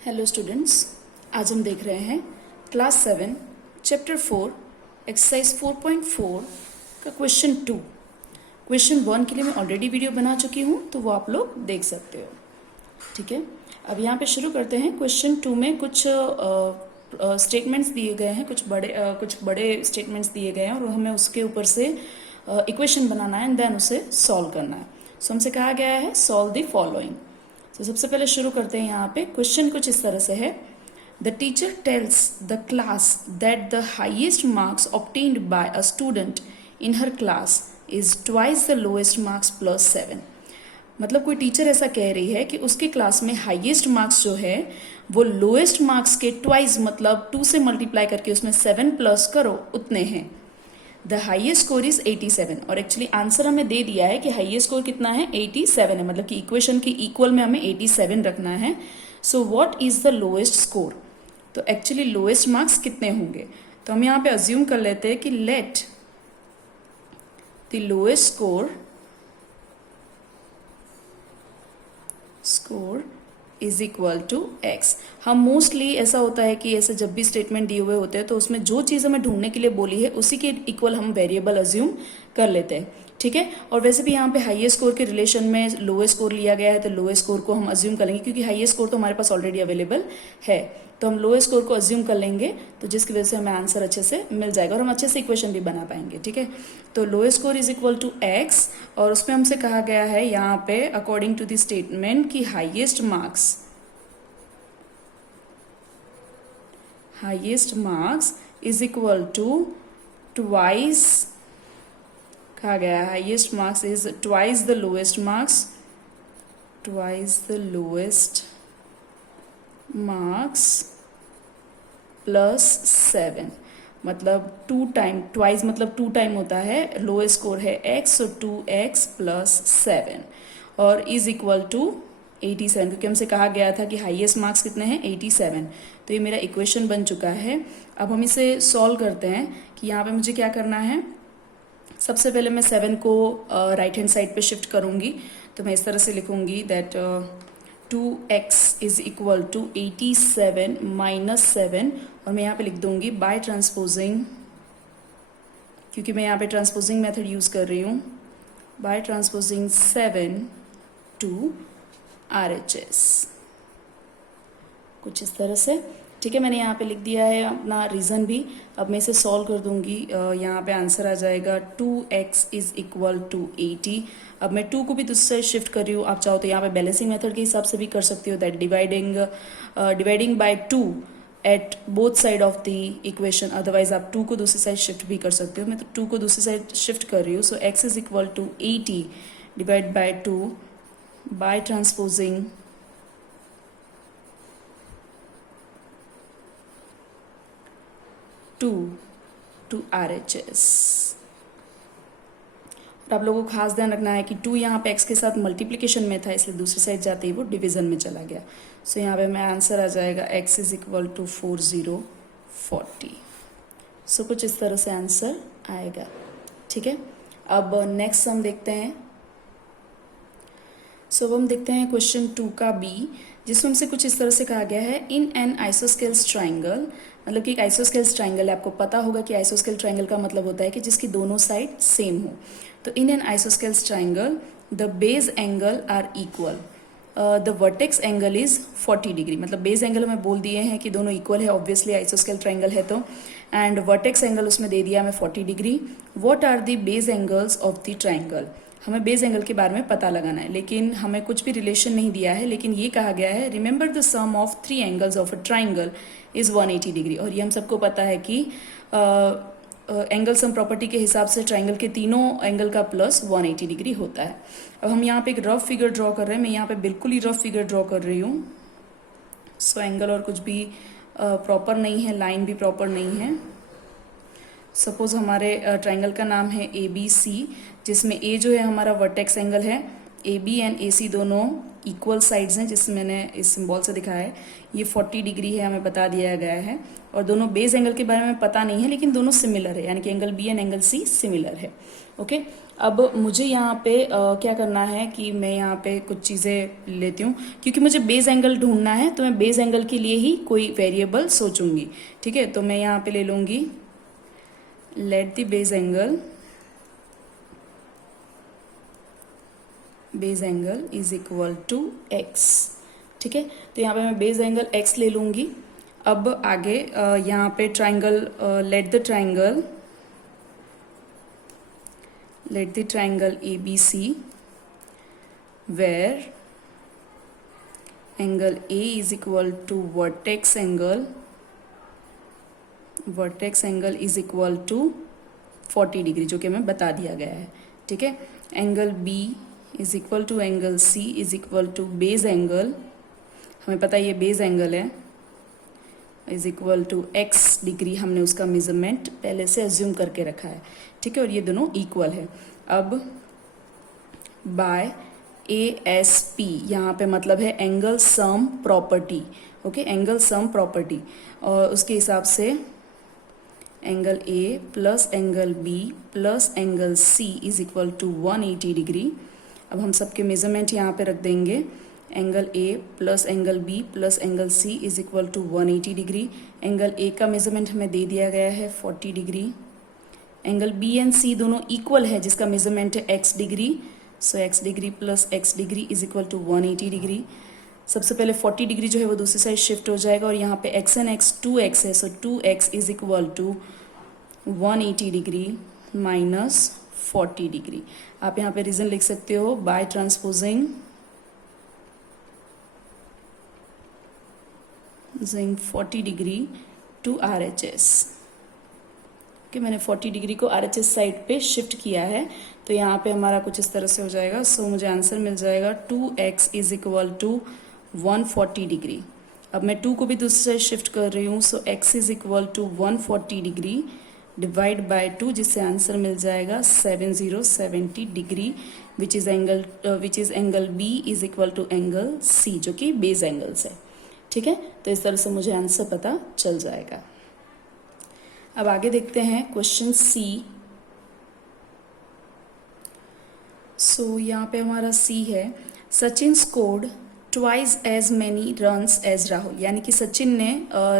Hello students, आज हम देख रहे हैं क्लास 7 चैप्टर 4 एक्सरसाइज 4.4 का क्वेश्चन 2। क्वेश्चन 1 के लिए मैं ऑलरेडी वीडियो बना चुकी हूँ, तो वो आप लोग देख सकते हो। ठीक है, अब यहाँ पे शुरू करते हैं। क्वेश्चन 2 में कुछ स्टेटमेंट्स दिए गए हैं, कुछ बड़े स्टेटमेंट्स दिए गए हैं और हमें उसके ऊपर से इक्वेशन बनाना है एंड देन उसे सॉल्व करना है। सो हमसे कहा गया है सॉल्व द फॉलोइंग। तो सबसे पहले शुरू करते हैं। यहाँ पे क्वेश्चन कुछ इस तरह से है, the teacher tells the class that the highest marks obtained by a student in her class is twice the lowest marks plus 7। मतलब कोई टीचर ऐसा कह रही है कि उसके क्लास में हाईएस्ट मार्क्स जो है वो लोएस्ट मार्क्स के ट्वाइस, मतलब 2 से मल्टीप्लाई करके उसमें 7 प्लस करो उतने हैं। द हाइएस्ट स्कोर इज 87 और एक्चुअली आंसर हमें दे दिया है कि हाइएस्ट स्कोर कितना है, 87 है। मतलब कि इक्वेशन की इक्वल में हमें 87 रखना है। So what is the lowest score, तो एक्चुअली लोएस्ट मार्क्स कितने होंगे। तो हम यहाँ पे अज्यूम कर लेते हैं कि let the lowest score is equal to x. हम मोस्टली ऐसा होता है कि ऐसे जब भी स्टेटमेंट दिए हुए होते हैं तो उसमें जो चीज़ हमें ढूंढने के लिए बोली है उसी के इक्वल हम वेरिएबल अज्यूम कर लेते हैं। ठीक है, और वैसे भी यहाँ पे हाईएस्ट स्कोर के रिलेशन में लोएस्ट स्कोर लिया गया है, तो लोएस्ट स्कोर को हम अज्यूम कर लेंगे क्योंकि हाईएस्ट स्कोर तो हमारे पास ऑलरेडी अवेलेबल है। तो हम लोएस्ट स्कोर को अज्यूम कर लेंगे, तो जिसकी वजह से हमें आंसर अच्छे से मिल जाएगा और हम अच्छे से इक्वेशन भी बना पाएंगे। ठीक है, तो lowest score is equal to x और उसमें हमसे कहा गया है यहाँ पे अकॉर्डिंग टू द स्टेटमेंट कि highest marks is equal to twice, कहा गया है highest marks is twice the lowest marks plus 7। मतलब 2 टाइम, ट्वाइस मतलब 2 टाइम होता है, लोएस्ट स्कोर है एक्स, सो 2x प्लस 7 और इज इक्वल टू 87 क्योंकि हमसे कहा गया था कि हाईएस्ट मार्क्स कितने हैं, 87। तो ये मेरा इक्वेशन बन चुका है। अब हम इसे सॉल्व करते हैं कि यहाँ पे मुझे क्या करना है। सबसे पहले मैं 7 को राइट हैंड साइड पे शिफ्ट करूँगी, तो मैं इस तरह से लिखूँगी that 2x is equal to 87 minus 7 और मैं यहाँ पे लिख दूँगी बाय ट्रांसपोजिंग, क्योंकि मैं यहाँ पे ट्रांसपोजिंग मेथड यूज़ कर रही हूँ, बाय ट्रांसपोजिंग 7 टू RHS, कुछ इस तरह से। ठीक है, मैंने यहाँ पे लिख दिया है अपना रीज़न भी। अब मैं इसे सॉल्व कर दूंगी। यहाँ पे आंसर आ जाएगा 2x इज इक्वल टू 80। अब मैं 2 को भी दूसरी साइड शिफ्ट कर रही हूँ। आप चाहो तो यहाँ पे बैलेंसिंग मेथड के हिसाब से भी कर सकती हो, that dividing by 2 at both side of the equation. Otherwise आप 2 को दूसरी साइड शिफ्ट भी कर सकते हो। मैं तो 2 को दूसरी साइड शिफ्ट कर रही हूँ। So x is equal to 80 divide by 2 by transposing 2 to RHS। और आप लोगों को खास ध्यान रखना है कि 2 यहाँ पे x के साथ मल्टीप्लिकेशन में था, इसलिए दूसरी साइड जाते ही वो डिवीजन में चला गया। सो यहाँ पे मैं आंसर आ जाएगा x इज इक्वल टू 4040। सो कुछ इस तरह से आंसर आएगा। ठीक है, अब नेक्स्ट हम देखते हैं। सो हम देखते हैं क्वेश्चन 2 का B, जिसमें हमसे कुछ इस तरह से कहा गया है इन एन आइसोस्केल्स ट्राइंगल। मतलब कि एक आइसोस्केल्स ट्राइंगल है, आपको पता होगा कि आइसोस्केल ट्राइंगल का मतलब होता है कि जिसकी दोनों साइड सेम हो। तो in an isosceles triangle the base angle are equal, the vertex angle is 40 degree. मतलब बेस एंगल हमें बोल दिए हैं कि दोनों इक्वल है, ऑब्वियसली आइसोस्केल ट्राइंगल है तो, एंड वर्टेक्स एंगल उसमें दे दिया हमें 40 degree. What are the base angles of the triangle. हमें बेस एंगल के बारे में पता लगाना है, लेकिन हमें कुछ भी रिलेशन नहीं दिया है। लेकिन ये कहा गया है remember the sum of 3 angles of a triangle is 180 degree. और ये हम सबको पता है कि एंगल सम प्रॉपर्टी के हिसाब से ट्राइंगल के तीनों एंगल का प्लस 180 डिग्री होता है। अब हम यहाँ पे एक रफ फिगर ड्रॉ कर रहे हैं। मैं यहाँ पे बिल्कुल ही रफ फिगर ड्रॉ कर रही हूँ। सो एंगल और कुछ भी प्रॉपर नहीं है, लाइन भी प्रॉपर नहीं है। सपोज हमारे ट्राइंगल का नाम है ABC, जिसमें A जो है हमारा वर्टेक्स एंगल है, AB एंड AC दोनों इक्वल साइड्स हैं, जिसमें मैंने इस सिंबल से दिखाया है। ये 40 डिग्री है, हमें बता दिया गया है। और दोनों बेस एंगल के बारे में पता नहीं है, लेकिन दोनों सिमिलर है, यानी कि angle B and angle C similar है। ओके, अब मुझे यहाँ पे क्या करना है कि मैं यहाँ पे कुछ चीज़ें लेती हूँ, क्योंकि मुझे बेस एंगल ढूंढना है तो मैं बेस एंगल के लिए ही कोई वेरिएबल सोचूंगी। ठीक है, तो मैं यहाँ पे ले लूँगी let the base angle is equal to x. ठीक है, तो यहाँ पे मैं बेस एंगल एक्स ले लूँगी। अब आगे यहाँ पे triangle, let the triangle ABC where angle A is equal to vertex angle is equal to 40 degree, जो कि हमें बता दिया गया है। ठीक है, angle B is equal to angle C is equal to base angle, हमें पता है ये बेस एंगल है, is equal to x degree, हमने उसका मेजरमेंट पहले से एज्यूम करके रखा है। ठीक है, और ये दोनों इक्वल है। अब बाय ASP, यहाँ पे मतलब है angle sum property. Okay, angle sum property, और उसके हिसाब से angle A plus angle B plus angle C is equal to 180 degree. अब हम सबके मेजरमेंट यहाँ पे रख देंगे, angle A plus angle B plus angle C is equal to 180 degree. Angle A का मेजरमेंट हमें दे दिया गया है 40 degree. Angle B and C दोनों इक्वल है, जिसका मेजरमेंट है x degree, so x degree plus x degree is equal to 180 degree. सबसे पहले 40 डिग्री जो है वो दूसरी साइड शिफ्ट हो जाएगा, और यहाँ पे x एंड x 2x है, so 2x is equal to 180 degree minus 40 degree. आप यहाँ पे रीजन लिख सकते हो by transposing 40 degree to RHS। कि मैंने 40 डिग्री को RHS साइड पे शिफ्ट किया है, तो यहाँ पे हमारा कुछ इस तरह से हो जाएगा। सो मुझे आंसर मिल जाएगा 2x is equal to 140 degree. अब मैं 2 को भी दूसरी साइड शिफ्ट कर रही हूँ, so x is equal to 140 degree divide by 2, जिससे आंसर मिल जाएगा 7070 degree, which is angle B is equal to angle C, जो कि बेस एंगल्स है। ठीक है, तो इस तरह से मुझे आंसर पता चल जाएगा। अब आगे देखते हैं क्वेश्चन C। सो यहाँ पे हमारा C है, Sachin scored twice as many runs as Rahul, यानी कि सचिन ने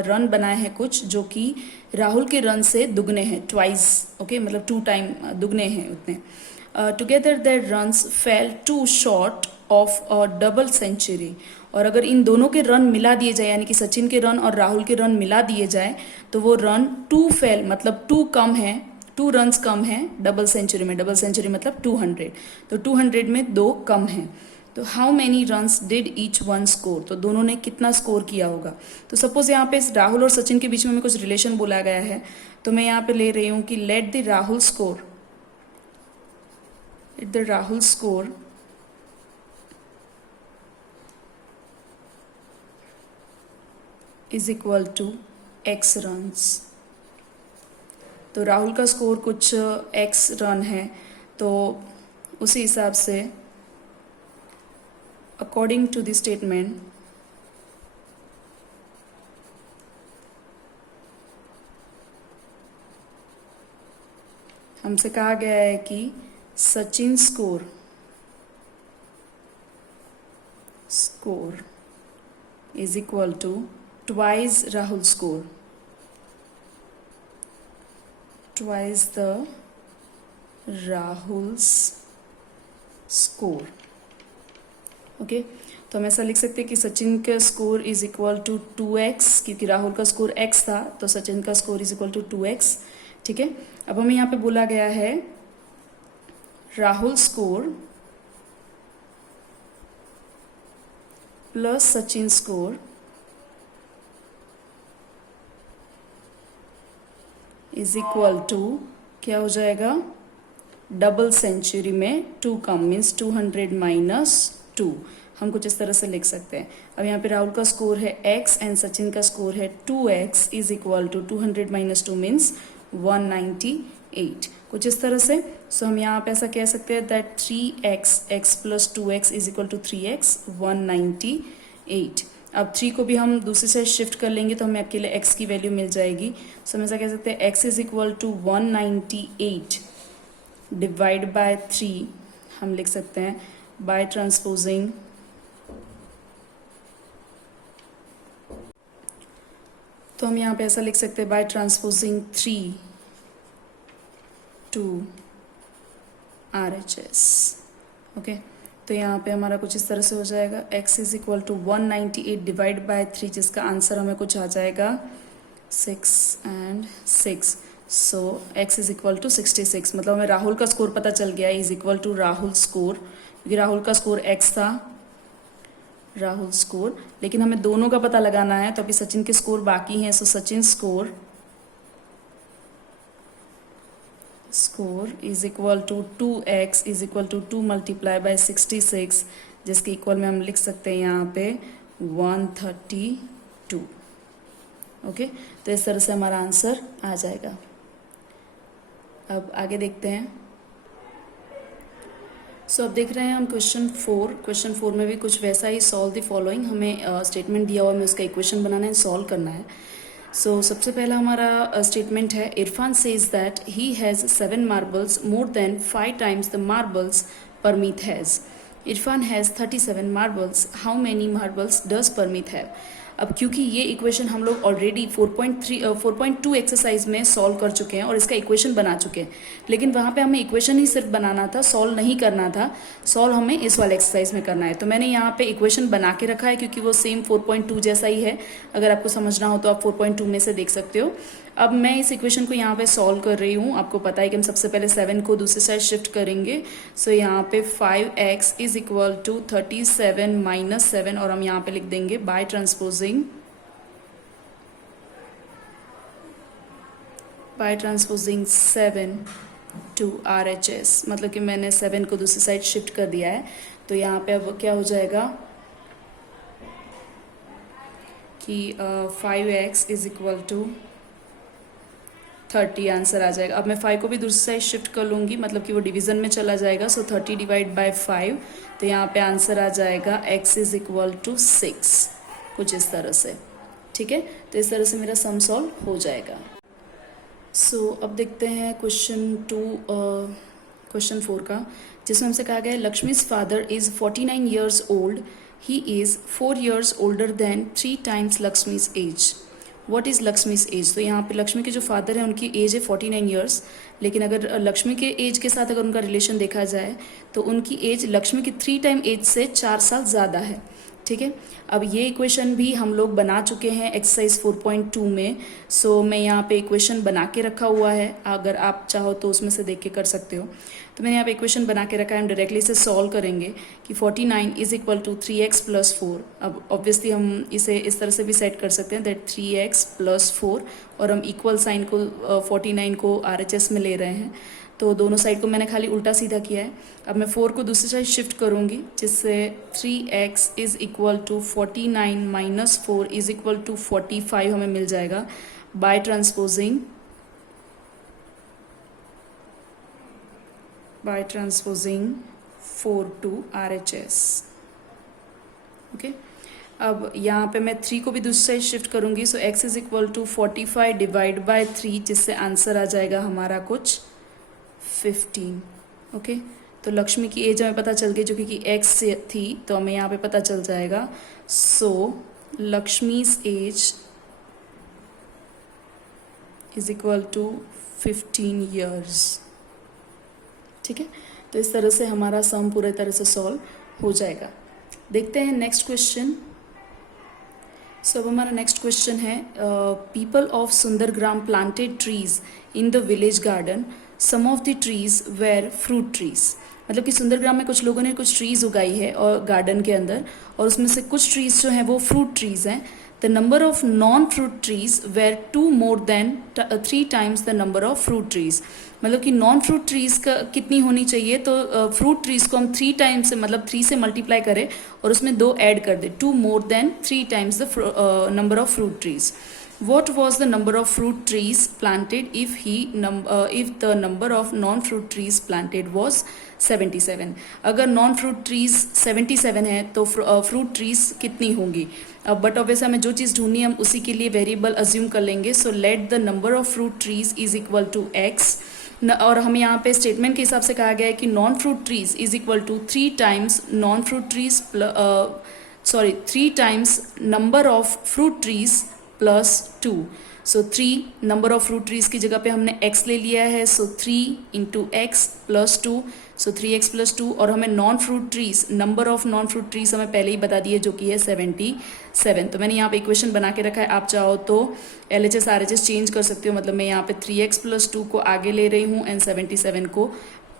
रन बनाए हैं कुछ जो कि राहुल के रन से दुगने हैं, ट्वाइस। ओके, मतलब 2 टाइम दुगने हैं उतने। Together there runs fell two short of a double century, और अगर इन दोनों के रन मिला दिए जाए, यानी कि सचिन के रन और राहुल के रन मिला दिए जाए, तो वो रन 2 फेल, मतलब 2 कम है, 2 रन्स कम है डबल सेंचुरी में। डबल सेंचुरी मतलब 200, तो 200 में 2 कम है। तो how many runs did each one score, तो दोनों ने कितना स्कोर किया होगा। तो सपोज यहाँ पे राहुल और सचिन के बीच में कुछ रिलेशन बोला गया है, तो मैं यहाँ पे ले रही हूँ कि let the Rahul score is equal to x runs. तो राहुल का स्कोर कुछ x रन है, तो उसी हिसाब से अकॉर्डिंग टू द स्टेटमेंट हमसे कहा गया है कि Sachin score is equal to twice Rahul score, twice the Rahul's score. Okay, तो हम ऐसा लिख सकते हैं कि सचिन का score is equal to 2x, क्योंकि राहुल का स्कोर x था, तो सचिन का score is equal to 2x। ठीक है, अब हमें यहाँ पे बोला गया है Rahul score plus Sachin score is equal to क्या हो जाएगा, डबल सेंचुरी में 2 कम, मीन्स 200 माइनस 2। हम कुछ इस तरह से लिख सकते हैं। अब यहाँ पे राहुल का स्कोर है x एंड सचिन का स्कोर है 2x is equal to 200 minus 2 means 198, कुछ इस तरह से। सो हम यहाँ पे ऐसा कह सकते हैं that 3x plus 2x is equal to 3x 198। अब 3 को भी हम दूसरी साइड शिफ्ट कर लेंगे तो हमें अकेले x की वैल्यू मिल जाएगी। सो हम ऐसा कह सकते हैं x is equal to 198 divide by 3 हम लिख सकते हैं बाय ट्रांसपोजिंग तो हम यहाँ पे ऐसा लिख सकते हैं by transposing 3 to RHS। Okay, तो यहाँ पे हमारा कुछ इस तरह से हो जाएगा x is equal to 198 divide by 3, जिसका आंसर हमें कुछ आ जाएगा 6 and 6। So x is equal to 66। मतलब हमें राहुल का स्कोर पता चल गया is equal to Rahul score, क्योंकि राहुल का स्कोर x था, राहुल स्कोर। लेकिन हमें दोनों का पता लगाना है, तो अभी सचिन के स्कोर बाकी हैं। So Sachin score is equal to 2x is equal to 2 multiply by 66, जिसके इक्वल में हम लिख सकते हैं यहाँ पे 132। ओके, तो इस तरह से हमारा आंसर आ जाएगा। अब आगे देखते हैं। सो अब देख रहे हैं हम क्वेश्चन 4। क्वेश्चन 4 में भी कुछ वैसा ही, सॉल्व द फॉलोइंग। हमें स्टेटमेंट दिया हुआ है, हमें उसका इक्वेशन बनाना है, सॉल्व करना है। सो सबसे पहला हमारा स्टेटमेंट है, Irfan says that he has 7 marbles more than 5 times the marbles Parmeet has. Irfan has 37 marbles, how many marbles does Parmeet have. अब क्योंकि ये इक्वेशन हम लोग ऑलरेडी 4.2 एक्सरसाइज में सॉल्व कर चुके हैं और इसका इक्वेशन बना चुके हैं, लेकिन वहाँ पे हमें इक्वेशन ही सिर्फ बनाना था, सॉल्व नहीं करना था। सॉल्व हमें इस वाले एक्सरसाइज में करना है। तो मैंने यहाँ पे इक्वेशन बना के रखा है, क्योंकि वो सेम 4.2 जैसा ही है। अगर आपको समझना हो तो आप 4.2 में से देख सकते हो। अब मैं इस इक्वेशन को यहाँ पे सॉल्व कर रही हूँ। आपको पता है कि हम सबसे पहले 7 को दूसरी साइड शिफ्ट करेंगे। सो यहाँ पे 5x is equal to 37 minus 7, और हम यहाँ पे लिख देंगे बाय ट्रांसपोजिंग 7 टू RHS। मतलब कि मैंने 7 को दूसरी साइड शिफ्ट कर दिया है। तो यहाँ पे अब क्या हो जाएगा कि 5x is equal to 30 answer आ जाएगा। अब मैं 5 को भी दूसरी साइड शिफ्ट कर लूँगी, मतलब कि वो डिवीज़न में चला जाएगा। सो 30 डिवाइड बाय 5, तो यहाँ पे आंसर आ जाएगा x इज इक्वल टू 6, कुछ इस तरह से। ठीक है, तो इस तरह से मेरा सम सॉल्व हो जाएगा। सो अब देखते हैं क्वेश्चन 4 का, जिसमें हमसे कहा गया है Lakshmi's father is 49 years old, he is 4 years older than 3 times Lakshmi's age. What is Lakshmi's age. तो यहाँ पे लक्ष्मी के जो फादर हैं उनकी एज है 49 ईयर्स, लेकिन अगर लक्ष्मी के एज के साथ अगर उनका रिलेशन देखा जाए तो उनकी एज लक्ष्मी की 3 टाइम एज से 4 साल ज़्यादा है। ठीक है, अब ये इक्वेशन भी हम लोग बना चुके हैं एक्सरसाइज 4.2 में। सो मैं यहाँ पे इक्वेशन बना के रखा हुआ है, अगर आप चाहो तो उसमें से देख के कर सकते हो। तो मैंने यहाँ पे इक्वेशन बना के रखा है, हम डायरेक्टली इसे सॉल्व करेंगे कि 49 is equal to 3x plus 4। अब ऑब्वियसली हम इसे इस तरह से भी सेट कर सकते हैं दैट 3x प्लस 4, और हम इक्वल साइन को 49 को RHS में ले रहे हैं, तो दोनों साइड को मैंने खाली उल्टा सीधा किया है। अब मैं 4 को दूसरी साइड शिफ्ट करूँगी, जिससे 3x is equal to 49 minus 4 is equal to 45 हमें मिल जाएगा by transposing 4 to RHS। Okay, अब यहाँ पे मैं 3 को भी दूसरी साइड शिफ्ट करूँगी। So x is equal to 45 divide by 3, जिससे आंसर आ जाएगा हमारा कुछ 15। ओके, तो लक्ष्मी की एज हमें पता चल गई, जो कि x से थी, तो हमें यहाँ पे पता चल जाएगा। So Lakshmi's age is equal to 15 years. ठीक है, तो इस तरह से हमारा सम पूरे तरह से सॉल्व हो जाएगा। देखते हैं नेक्स्ट क्वेश्चन। सो अब हमारा नेक्स्ट क्वेश्चन है, people of Sundargram planted trees in the village garden, some of the trees were fruit trees. मतलब कि सुंदरग्राम में कुछ लोगों ने कुछ ट्रीज उगाई है और गार्डन के अंदर, और उसमें से कुछ ट्रीज जो हैं वो फ्रूट ट्रीज हैं। The number of non fruit trees were 2 more than 3 times the number of fruit trees. मतलब कि नॉन फ्रूट ट्रीज का कितनी होनी चाहिए, तो फ्रूट ट्रीज को हम 3 टाइम्स से, मतलब 3 से मल्टीप्लाई करें और उसमें 2 ऐड कर दें, 2 more than 3 times the number of fruit trees. What was the number of fruit trees planted if the number of non-fruit trees planted was 77? अगर नॉन फ्रूट ट्रीज 77 है तो फ्रूट ट्रीज कितनी होंगी। अब बट ऑब्वियसली हमें जो चीज़ ढूंढनी है हम उसी के लिए वेरिएबल अज्यूम कर लेंगे। So let the number of fruit trees is equal to x, और हमें यहाँ पे स्टेटमेंट के हिसाब से कहा गया है कि non fruit trees is equal to 3 times non fruit trees 3 times number of fruit trees plus 2। So 3 number of fruit trees की जगह पे हमने x ले लिया है, so 3 into x plus 2, so 3x plus 2। और हमें non fruit trees, number of non fruit trees हमें पहले ही बता दिए जो कि है 77। तो मैंने यहाँ पे इक्वेशन बना के रखा है, आप चाहो तो LHS RHS चेंज कर सकते हो, मतलब मैं यहाँ पे 3x प्लस 2 को आगे ले रही हूँ एंड 77 को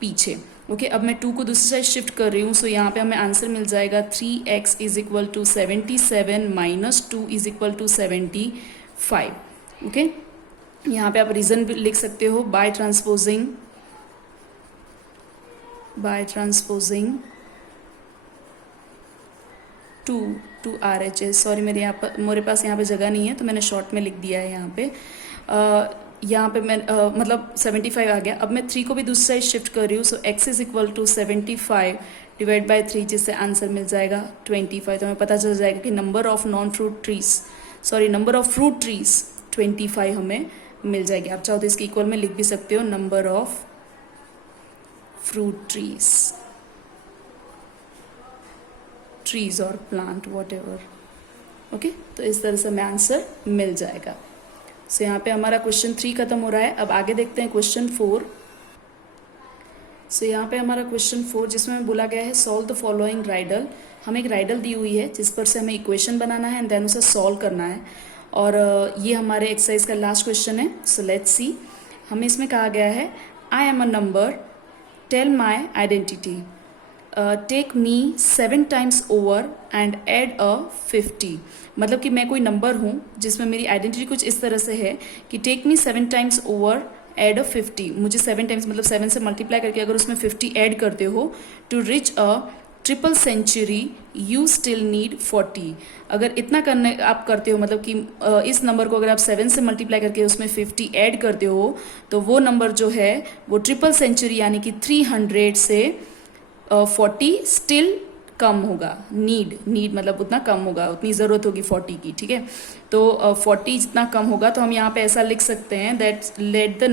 पीछे। ओके, अब मैं 2 को दूसरी साइड शिफ्ट कर रही हूँ, सो यहाँ पे हमें आंसर मिल जाएगा 3x is equal to 77 minus 2 is equal to 75। Okay, यहाँ पे आप रीजन भी लिख सकते हो, बाय ट्रांसपोजिंग 2 RHS। सॉरी, मेरे पास यहाँ पे जगह नहीं है तो मैंने शॉर्ट में लिख दिया है यहाँ पे। यहाँ पे मैं मतलब 75 आ गया। अब मैं 3 को भी दूसरी साइड शिफ्ट कर रही हूँ, so x is equal to 75 divide by 3, जिससे आंसर मिल जाएगा 25। तो हमें पता चल जाएगा कि नंबर ऑफ फ्रूट ट्रीज 25 हमें मिल जाएगी। आप चाहो तो इसके इक्वल में लिख भी सकते हो, नंबर ऑफ फ्रूट ट्रीज और प्लांट वॉट एवर। ओके, तो इस तरह से हमें आंसर मिल जाएगा। सो यहाँ पे हमारा क्वेश्चन 3 खत्म हो रहा है। अब आगे देखते हैं क्वेश्चन 4। सो यहाँ पे हमारा क्वेश्चन 4 जिसमें बोला गया है सॉल्व द फॉलोइंग राइडल। हमें एक राइडल दी हुई है जिस पर से हमें इक्वेशन बनाना है एंड देन उसे सॉल्व करना है, और ये हमारे एक्सरसाइज का लास्ट क्वेश्चन है। So let's see. हमें इसमें कहा गया है I am a number, tell my identity, take me 7 times over and add a 50। मतलब कि मैं कोई नंबर हूँ जिसमें मेरी आइडेंटिटी कुछ इस तरह से है कि take me 7 times over add a 50। मुझे 7 टाइम्स मतलब 7 से मल्टीप्लाई करके अगर उसमें 50 ऐड करते हो, to reach a triple century you still need 40। अगर इतना करने आप करते हो, मतलब कि इस नंबर को अगर आप 7 से मल्टीप्लाई करके उसमें 50 ऐड करते हो, तो वो नंबर जो है वो ट्रिपल सेंचुरी यानी कि 300 से 40 स्टिल कम होगा। नीड मतलब उतना कम होगा, उतनी ज़रूरत होगी 40 की। ठीक है, तो 40 जितना कम होगा तो हम यहाँ पे ऐसा लिख सकते हैं that let the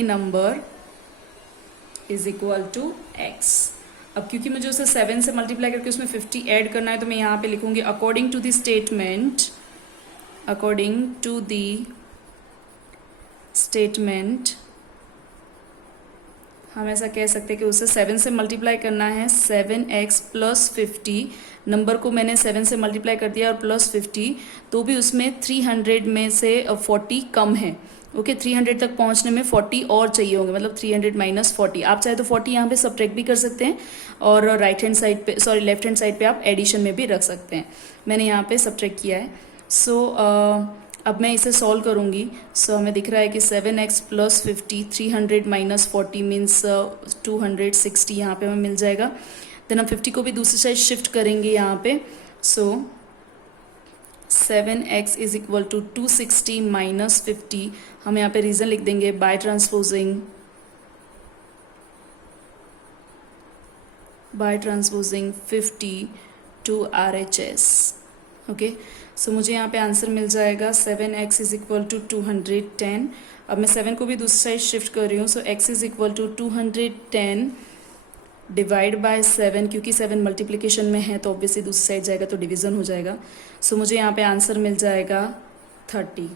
number is equal to x। अब क्योंकि मुझे उसे 7 से मल्टीप्लाई करके उसमें 50 ऐड करना है, तो मैं यहाँ पे लिखूंगी अकॉर्डिंग टू द स्टेटमेंट हम ऐसा कह सकते हैं कि उसे 7 से मल्टीप्लाई करना है। 7x प्लस 50, नंबर को मैंने 7 से मल्टीप्लाई कर दिया और प्लस 50, तो भी उसमें 300 में से 40 कम है। ओके, 300 तक पहुंचने में 40 और चाहिए होंगे, मतलब 300 माइनस 40। आप चाहे तो 40 यहाँ पे सब्ट्रैक्ट भी कर सकते हैं और लेफ्ट हैंड साइड पे आप एडिशन में भी रख सकते हैं। मैंने यहाँ पे सब्ट्रैक्ट किया है। सो अब मैं इसे सॉल्व करूँगी। सो हमें दिख रहा है कि 7x प्लस 50, 300 माइनस 40 मीन्स 260 यहाँ पे हमें मिल जाएगा। देन हम 50 को भी दूसरी साइड शिफ्ट करेंगे यहाँ पे। So 7x is equal to 260 minus 50। हम यहाँ पे रीज़न लिख देंगे by transposing 50 to RHS। Okay, so मुझे यहाँ पे आंसर मिल जाएगा 7x इज इक्वल टू 210। अब मैं 7 को भी दूसरी साइड शिफ्ट कर रही हूँ। So x is equal to 210 divide by 7, क्योंकि 7 मल्टीप्लिकेशन में है तो ऑब्वियसली दूसरी साइड जाएगा तो डिवीज़न हो जाएगा। सो मुझे यहाँ पे आंसर मिल जाएगा 30।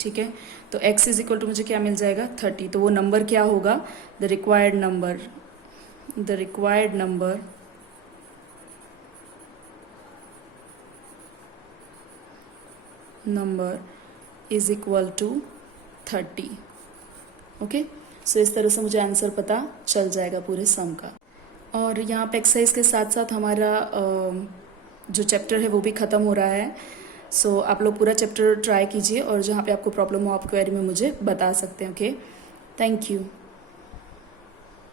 ठीक है, तो x इज इक्वल टू मुझे क्या मिल जाएगा 30। तो वो नंबर क्या होगा, the required number is equal to 30। Okay, so इस तरह से मुझे आंसर पता चल जाएगा पूरे सम का। और यहाँ पे एक्सरसाइज के साथ साथ हमारा जो चैप्टर है वो भी ख़त्म हो रहा है। सो आप लोग पूरा चैप्टर ट्राई कीजिए और जहाँ पे आपको प्रॉब्लम हो आप क्वेरी में मुझे बता सकते हैं। Okay, thank you.